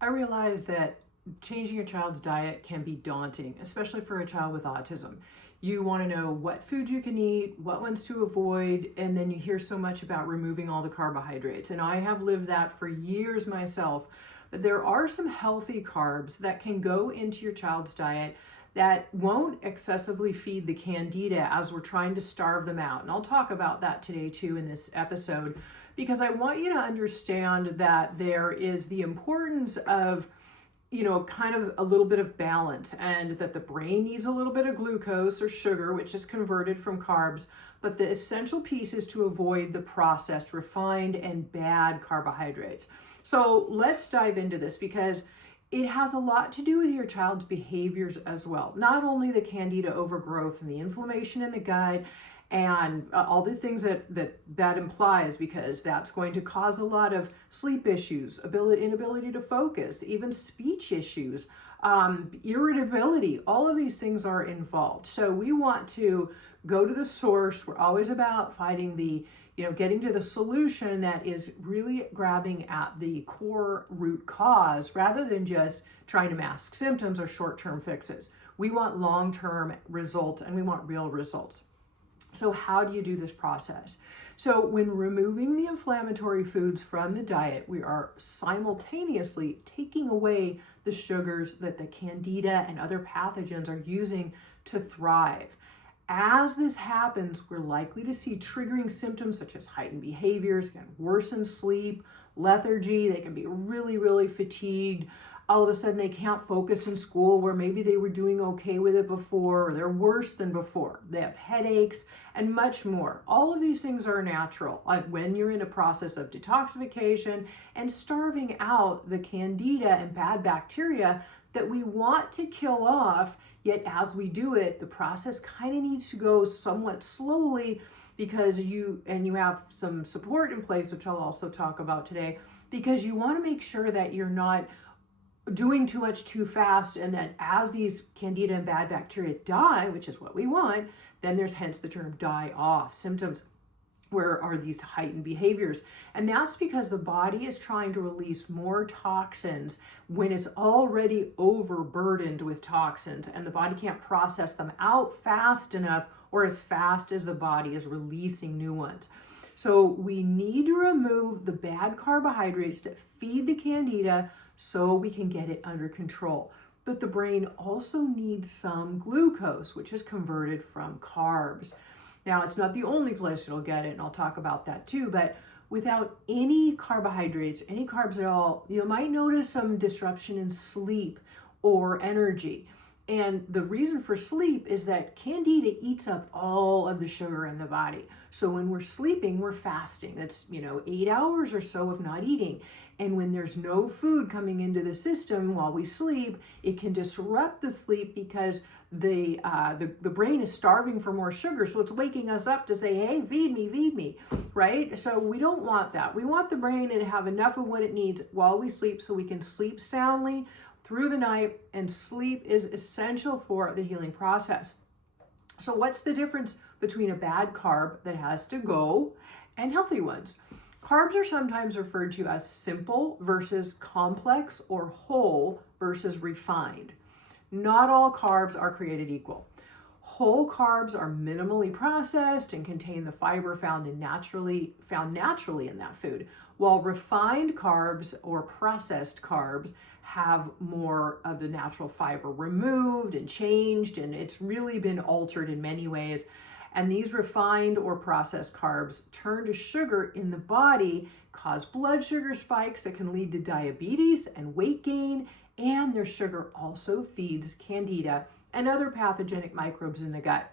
I realize that changing a child's diet can be daunting, especially for a child with autism. You want to know what food you can eat, what ones to avoid, and then you hear so much about removing all the carbohydrates. And I have lived that for years myself. But there are some healthy carbs that can go into your child's diet that won't excessively feed the candida as we're trying to starve them out. And I'll talk about that today too in this episode, because I want you to understand that there is the importance of kind of a little bit of balance, and that the brain needs a little bit of glucose or sugar, which is converted from carbs. But the essential piece is to avoid the processed, refined, and bad carbohydrates. So let's dive into this, because it has a lot to do with your child's behaviors as well. Not only the candida overgrowth and the inflammation in the gut and all the things that implies, because that's going to cause a lot of sleep issues, inability to focus, even speech issues, irritability. All of these things are involved. So we want to go to the source. We're always about getting to the solution that is really grabbing at the core root cause, rather than just trying to mask symptoms or short-term fixes. We want long-term results, and we want real results. So how do you do this process? So when removing the inflammatory foods from the diet, we are simultaneously taking away the sugars that the candida and other pathogens are using to thrive. As this happens, we're likely to see triggering symptoms such as heightened behaviors, worsened sleep, lethargy. They can be really, really fatigued. All of a sudden they can't focus in school where maybe they were doing okay with it before, or they're worse than before. They have headaches and much more. All of these things are natural when you're in a process of detoxification and starving out the candida and bad bacteria that we want to kill off. Yet as we do it, the process kind of needs to go somewhat slowly, because you have some support in place, which I'll also talk about today, because you want to make sure that you're not doing too much too fast, and that as these candida and bad bacteria die, which is what we want, then there's hence the term die off symptoms, where are these heightened behaviors. And that's because the body is trying to release more toxins when it's already overburdened with toxins, and the body can't process them out fast enough, or as fast as the body is releasing new ones. So we need to remove the bad carbohydrates that feed the candida so we can get it under control. But the brain also needs some glucose, which is converted from carbs. Now, it's not the only place it'll get it, and I'll talk about that too, but without any carbohydrates, any carbs at all, you might notice some disruption in sleep or energy. And the reason for sleep is that candida eats up all of the sugar in the body. So when we're sleeping, we're fasting. That's 8 hours or so of not eating. And when there's no food coming into the system while we sleep, it can disrupt the sleep, because the brain is starving for more sugar. So it's waking us up to say, hey, feed me, right? So we don't want that. We want the brain to have enough of what it needs while we sleep, so we can sleep soundly through the night, and sleep is essential for the healing process. So what's the difference between a bad carb that has to go and healthy ones? Carbs are sometimes referred to as simple versus complex, or whole versus refined. Not all carbs are created equal. Whole carbs are minimally processed and contain the fiber found naturally in that food, while refined carbs or processed carbs have more of the natural fiber removed and changed, and it's really been altered in many ways. And these refined or processed carbs turn to sugar in the body, cause blood sugar spikes that can lead to diabetes and weight gain, and their sugar also feeds candida and other pathogenic microbes in the gut.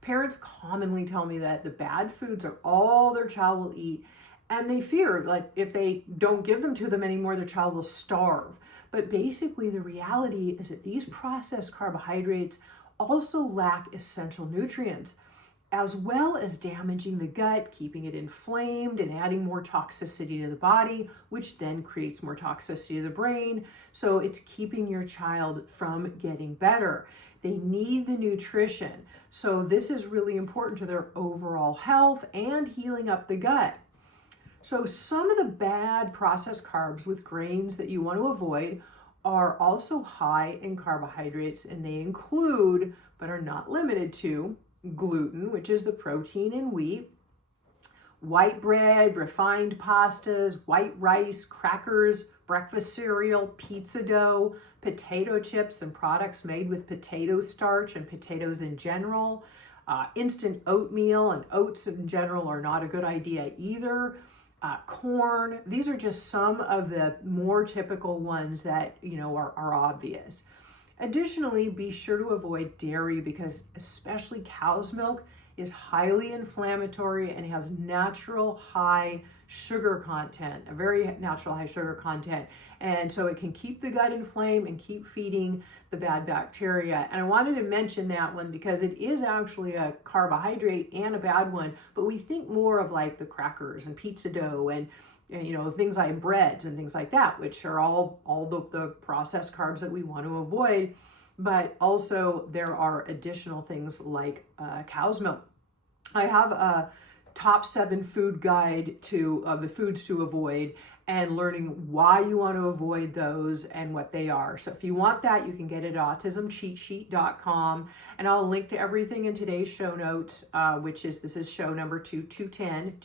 Parents commonly tell me that the bad foods are all their child will eat, and they fear like if they don't give them to them anymore, their child will starve. But basically the reality is that these processed carbohydrates also lack essential nutrients, as well as damaging the gut, keeping it inflamed and adding more toxicity to the body, which then creates more toxicity to the brain. So it's keeping your child from getting better. They need the nutrition. So this is really important to their overall health and healing up the gut. So some of the bad processed carbs with grains that you want to avoid are also high in carbohydrates, and they include, but are not limited to, gluten, which is the protein in wheat, white bread, refined pastas, white rice, crackers, breakfast cereal, pizza dough, potato chips and products made with potato starch and potatoes in general. Instant oatmeal and oats in general are not a good idea either. Corn, these are just some of the more typical ones that, are obvious. Additionally, be sure to avoid dairy because especially cow's milk is highly inflammatory and has natural high sugar content, a very natural high sugar content. And so it can keep the gut inflamed and keep feeding the bad bacteria. And I wanted to mention that one because it is actually a carbohydrate and a bad one, but we think more of like the crackers and pizza dough and things like breads and things like that, which are all the processed carbs that we want to avoid. But also there are additional things like cow's milk. I have a top 7 food guide of the foods to avoid and learning why you want to avoid those and what they are. So if you want that, you can get it at autismcheatsheet.com, and I'll link to everything in today's show notes, this is show number 210.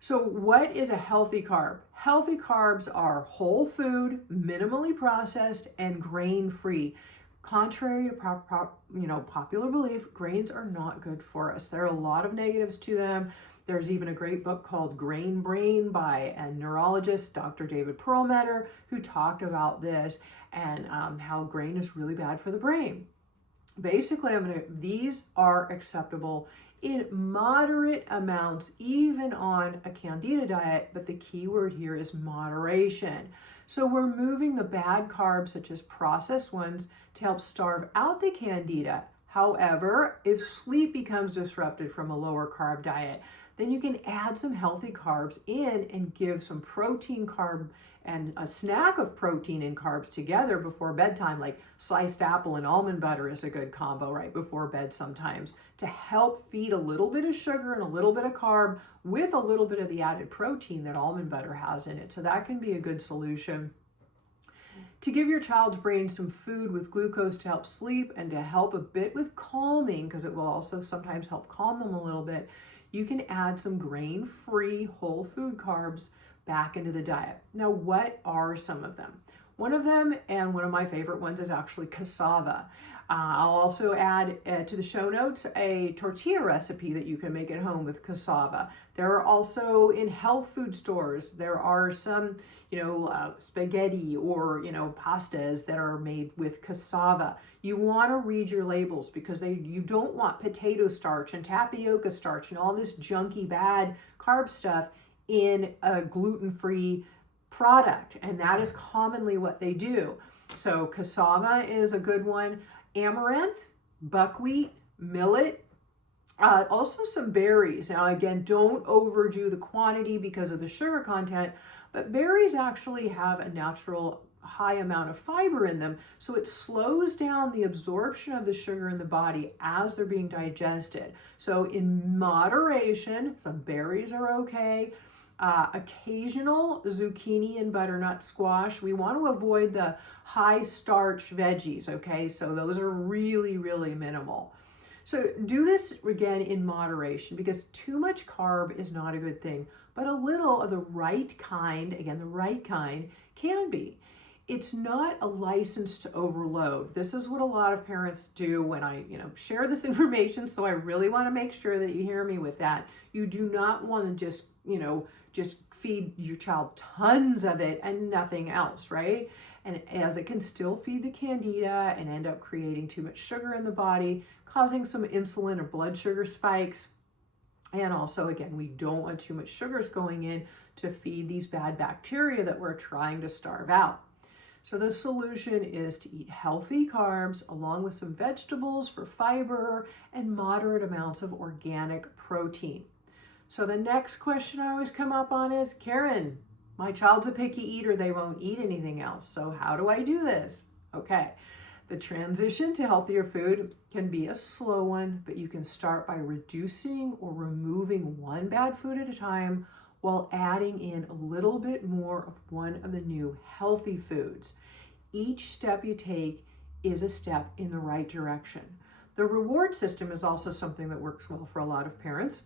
So what is a healthy carb? Healthy carbs are whole food, minimally processed, and grain-free. Contrary to popular belief, grains are not good for us. There are a lot of negatives to them. There's even a great book called Grain Brain by a neurologist, Dr. David Perlmutter, who talked about this and how grain is really bad for the brain. Basically, these are acceptable in moderate amounts, even on a Candida diet, but the key word here is moderation. So we're moving the bad carbs, such as processed ones, to help starve out the Candida. However, if sleep becomes disrupted from a lower carb diet, then you can add some healthy carbs in and give some protein, carb, and a snack of protein and carbs together before bedtime, like sliced apple and almond butter is a good combo right before bed sometimes, to help feed a little bit of sugar and a little bit of carb with a little bit of the added protein that almond butter has in it. So that can be a good solution. To give your child's brain some food with glucose to help sleep and to help a bit with calming, because it will also sometimes help calm them a little bit, you can add some grain-free whole food carbs back into the diet. Now, what are some of them? One of them, and one of my favorite ones, is actually cassava. I'll also add to the show notes a tortilla recipe that you can make at home with cassava. There are also in health food stores, there are some, spaghetti or, pastas that are made with cassava. You want to read your labels because you don't want potato starch and tapioca starch and all this junky bad carb stuff in a gluten-free product, and that is commonly what they do. So cassava is a good one. Amaranth, buckwheat, millet, also some berries. Now again, don't overdo the quantity because of the sugar content, but berries actually have a natural high amount of fiber in them, so it slows down the absorption of the sugar in the body as they're being digested. So in moderation, some berries are okay. Occasional zucchini and butternut squash. We want to avoid the high starch veggies, okay? So those are really, really minimal. So do this again in moderation because too much carb is not a good thing, but a little of the right kind, again, the right kind can be. It's not a license to overload. This is what a lot of parents do when I, share this information. So I really want to make sure that you hear me with that. You do not want to just feed your child tons of it and nothing else, right? And as it can still feed the Candida and end up creating too much sugar in the body, causing some insulin or blood sugar spikes. And also, again, we don't want too much sugars going in to feed these bad bacteria that we're trying to starve out. So the solution is to eat healthy carbs along with some vegetables for fiber and moderate amounts of organic protein. So the next question I always come up on is, Karen, my child's a picky eater, they won't eat anything else. So how do I do this? Okay, the transition to healthier food can be a slow one, but you can start by reducing or removing one bad food at a time while adding in a little bit more of one of the new healthy foods. Each step you take is a step in the right direction. The reward system is also something that works well for a lot of parents.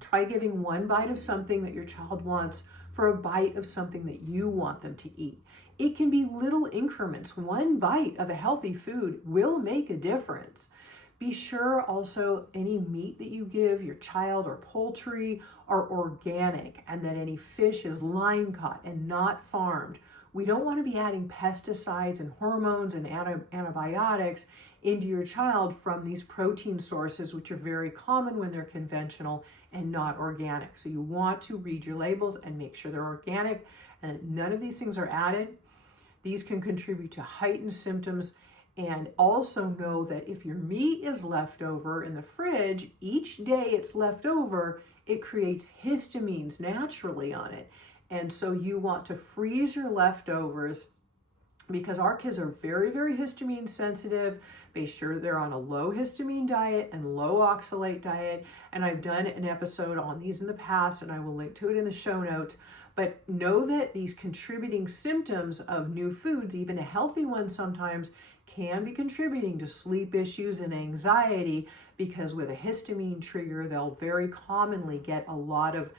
Try giving one bite of something that your child wants for a bite of something that you want them to eat. It can be little increments. One bite of a healthy food will make a difference. Be sure also any meat that you give your child or poultry are organic, and that any fish is line caught and not farmed. We don't want to be adding pesticides and hormones and antibiotics into your child from these protein sources, which are very common when they're conventional and not organic. So you want to read your labels and make sure they're organic and none of these things are added. These can contribute to heightened symptoms. And also know that if your meat is left over in the fridge, each day it's left over, it creates histamines naturally on it. And so you want to freeze your leftovers, because our kids are very, very histamine sensitive. Be sure they're on a low histamine diet and low oxalate diet. And I've done an episode on these in the past, and I will link to it in the show notes. But know that these contributing symptoms of new foods, even a healthy one sometimes, can be contributing to sleep issues and anxiety, because with a histamine trigger, they'll very commonly get a lot of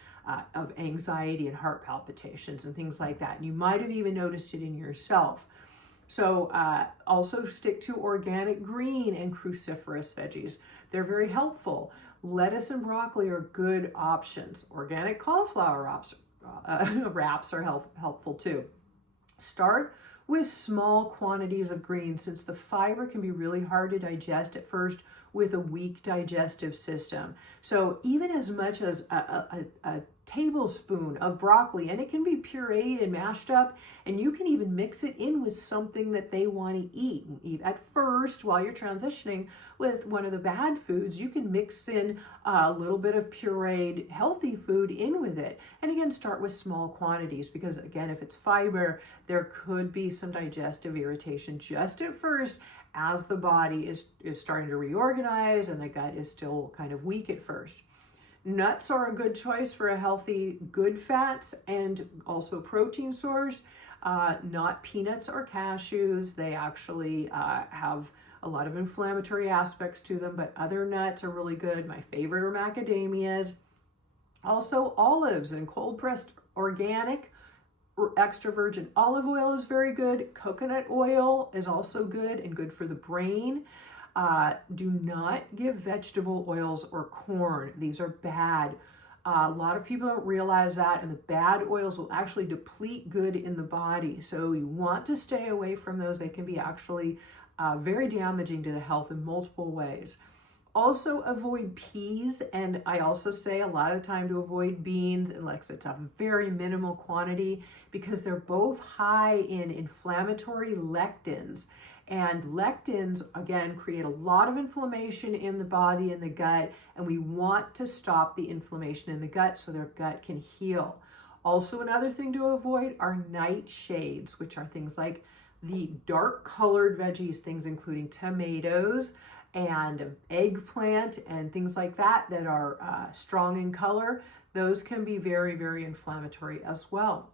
anxiety and heart palpitations and things like that. And you might have even noticed it in yourself. So also stick to organic green and cruciferous veggies. They're very helpful. Lettuce and broccoli are good options. Organic cauliflower wraps are helpful too. Start with small quantities of greens, since the fiber can be really hard to digest at first with a weak digestive system. So even as much as a tablespoon of broccoli, and it can be pureed and mashed up, and you can even mix it in with something that they want to eat. At first, while you're transitioning with one of the bad foods, you can mix in a little bit of pureed healthy food in with it. And again, start with small quantities, because again, if it's fiber, there could be some digestive irritation just at first, as the body is starting to reorganize and the gut is still kind of weak at first. Nuts are a good choice for a healthy, good fats and also protein source. Not peanuts or cashews. They actually have a lot of inflammatory aspects to them, but other nuts are really good. My favorite are macadamias. Also olives and cold pressed organic or extra virgin olive oil is very good. Coconut oil is also good and good for the brain. Do not give vegetable oils or corn. These are bad. A lot of people don't realize that, and the bad oils will actually deplete good in the body. So you want to stay away from those. They can be actually very damaging to the health in multiple ways. Also avoid peas, and I also say a lot of time to avoid beans unless it's a very minimal quantity, because they're both high in inflammatory lectins. And lectins, again, create a lot of inflammation in the body and the gut, and we want to stop the inflammation in the gut so their gut can heal. Also, another thing to avoid are nightshades, which are things like the dark colored veggies, things including tomatoes and eggplant and things like that that are strong in color. Those can be very, very inflammatory as well.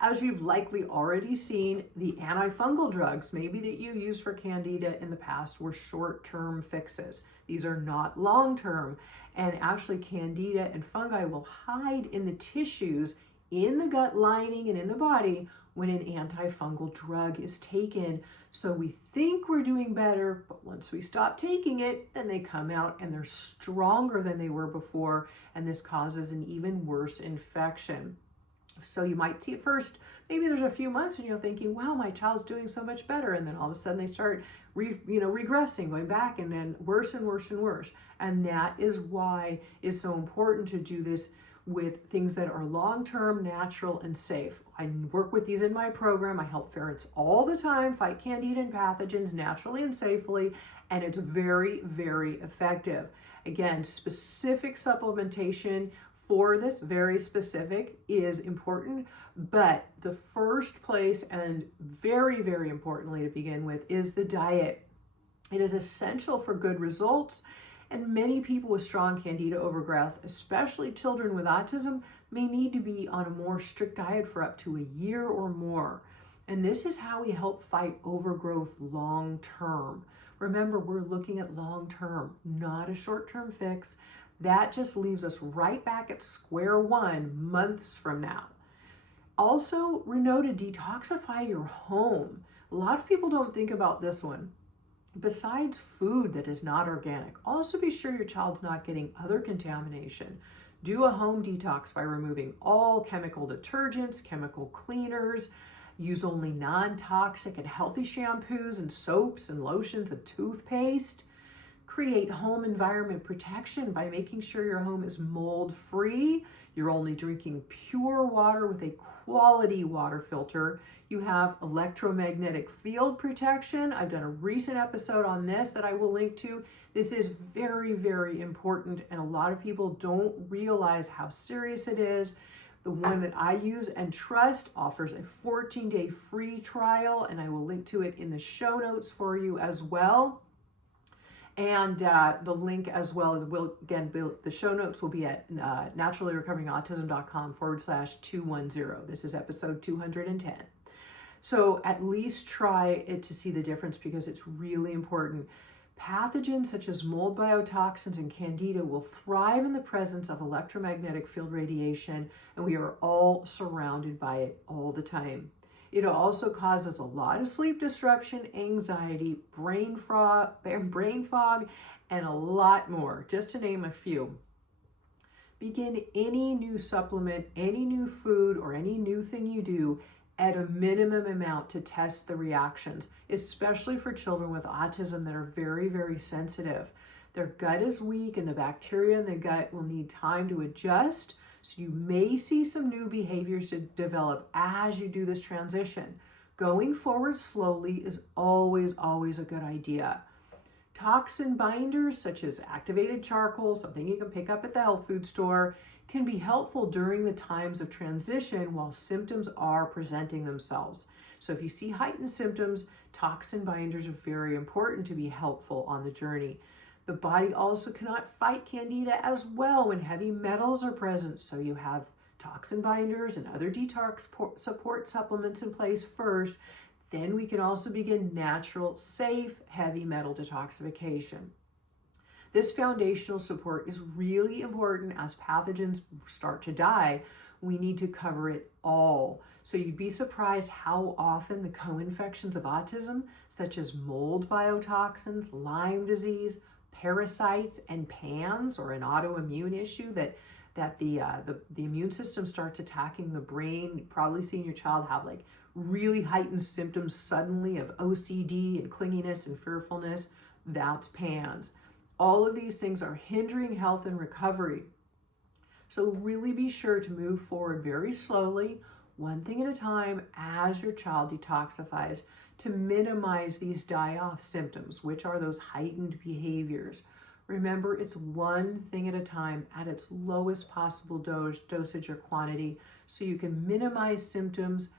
As you've likely already seen, the antifungal drugs, maybe that you used for Candida in the past, were short-term fixes. These are not long-term. And actually, Candida and fungi will hide in the tissues, in the gut lining and in the body when an antifungal drug is taken. So we think we're doing better, but once we stop taking it, then they come out and they're stronger than they were before, and this causes an even worse infection. So you might see at first, maybe there's a few months and you're thinking, wow, my child's doing so much better. And then all of a sudden they start regressing, going back, and then worse and worse and worse. And that is why it's so important to do this with things that are long-term, natural, and safe. I work with these in my program. I help parents all the time fight Candida and pathogens naturally and safely, and it's very, very effective. Again, specific supplementation for this, very specific, is important, but the first place, and very, very importantly to begin with, is the diet. It is essential for good results, and many people with strong Candida overgrowth, especially children with autism, may need to be on a more strict diet for up to a year or more. And this is how we help fight overgrowth long term. Remember, we're looking at long term, not a short term fix. That just leaves us right back at square one months from now. Also, know to detoxify your home. A lot of people don't think about this one. Besides food that is not organic, also be sure your child's not getting other contamination. Do a home detox by removing all chemical detergents, chemical cleaners. Use only non-toxic and healthy shampoos and soaps and lotions and toothpaste. Create home environment protection by making sure your home is mold-free. You're only drinking pure water with a quality water filter. You have electromagnetic field protection. I've done a recent episode on this that I will link to. This is very, very important, and a lot of people don't realize how serious it is. The one that I use and trust offers a 14-day free trial, and I will link to it in the show notes for you as well. And the link as well will, again, the show notes will be at naturallyrecoveringautism.com/210. This is episode 210. So at least try it to see the difference, because it's really important. Pathogens such as mold biotoxins and Candida will thrive in the presence of electromagnetic field radiation, and we are all surrounded by it all the time. It also causes a lot of sleep disruption, anxiety, brain fog, and a lot more, just to name a few. Begin any new supplement, any new food, or any new thing you do at a minimum amount to test the reactions, especially for children with autism that are very, very sensitive. Their gut is weak, and the bacteria in the gut will need time to adjust. So you may see some new behaviors to develop as you do this transition. Going forward slowly is always, always a good idea. Toxin binders such as activated charcoal, something you can pick up at the health food store, can be helpful during the times of transition while symptoms are presenting themselves. So if you see heightened symptoms, toxin binders are very important to be helpful on the journey. The body also cannot fight Candida as well when heavy metals are present, so you have toxin binders and other detox support supplements in place first. Then we can also begin natural, safe, heavy metal detoxification. This foundational support is really important as pathogens start to die. We need to cover it all. So you'd be surprised how often the co-infections of autism, such as mold biotoxins, Lyme disease, parasites, and PANS, or an autoimmune issue that the immune system starts attacking the brain. You've probably seen your child have like really heightened symptoms suddenly of OCD and clinginess and fearfulness. That's PANS. All of these things are hindering health and recovery. So really be sure to move forward very slowly, one thing at a time, as your child detoxifies, to minimize these die-off symptoms, which are those heightened behaviors. Remember, it's one thing at a time at its lowest possible dosage or quantity, so you can minimize symptoms.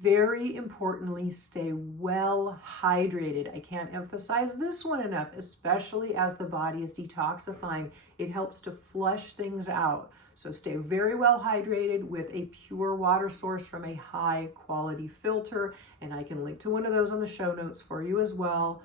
Very importantly, stay well hydrated. I can't emphasize this one enough, especially as the body is detoxifying. It helps to flush things out. So stay very well hydrated with a pure water source from a high quality filter. And I can link to one of those on the show notes for you as well.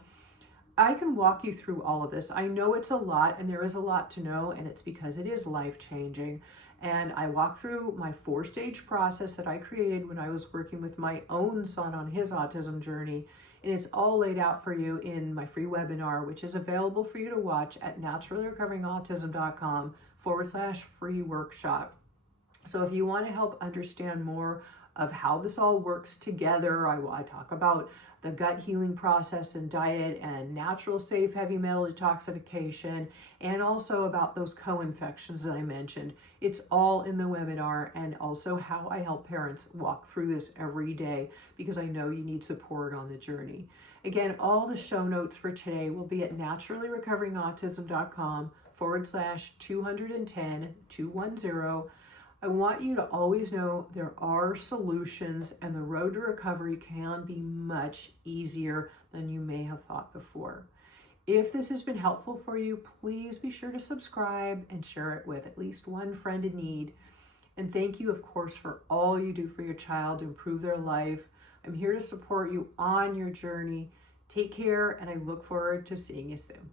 I can walk you through all of this. I know it's a lot, and there is a lot to know, and it's because it is life-changing. And I walk through my 4-stage process that I created when I was working with my own son on his autism journey. And it's all laid out for you in my free webinar, which is available for you to watch at naturallyrecoveringautism.com/free workshop. So if you want to help understand more of how this all works together, I talk about the gut healing process and diet and natural, safe, heavy metal detoxification, and also about those co-infections that I mentioned. It's all in the webinar, and also how I help parents walk through this every day, because I know you need support on the journey. Again, all the show notes for today will be at naturallyrecoveringautism.com/210. I want you to always know there are solutions, and the road to recovery can be much easier than you may have thought before. If this has been helpful for you, please be sure to subscribe and share it with at least one friend in need. And thank you, of course, for all you do for your child to improve their life. I'm here to support you on your journey. Take care, and I look forward to seeing you soon.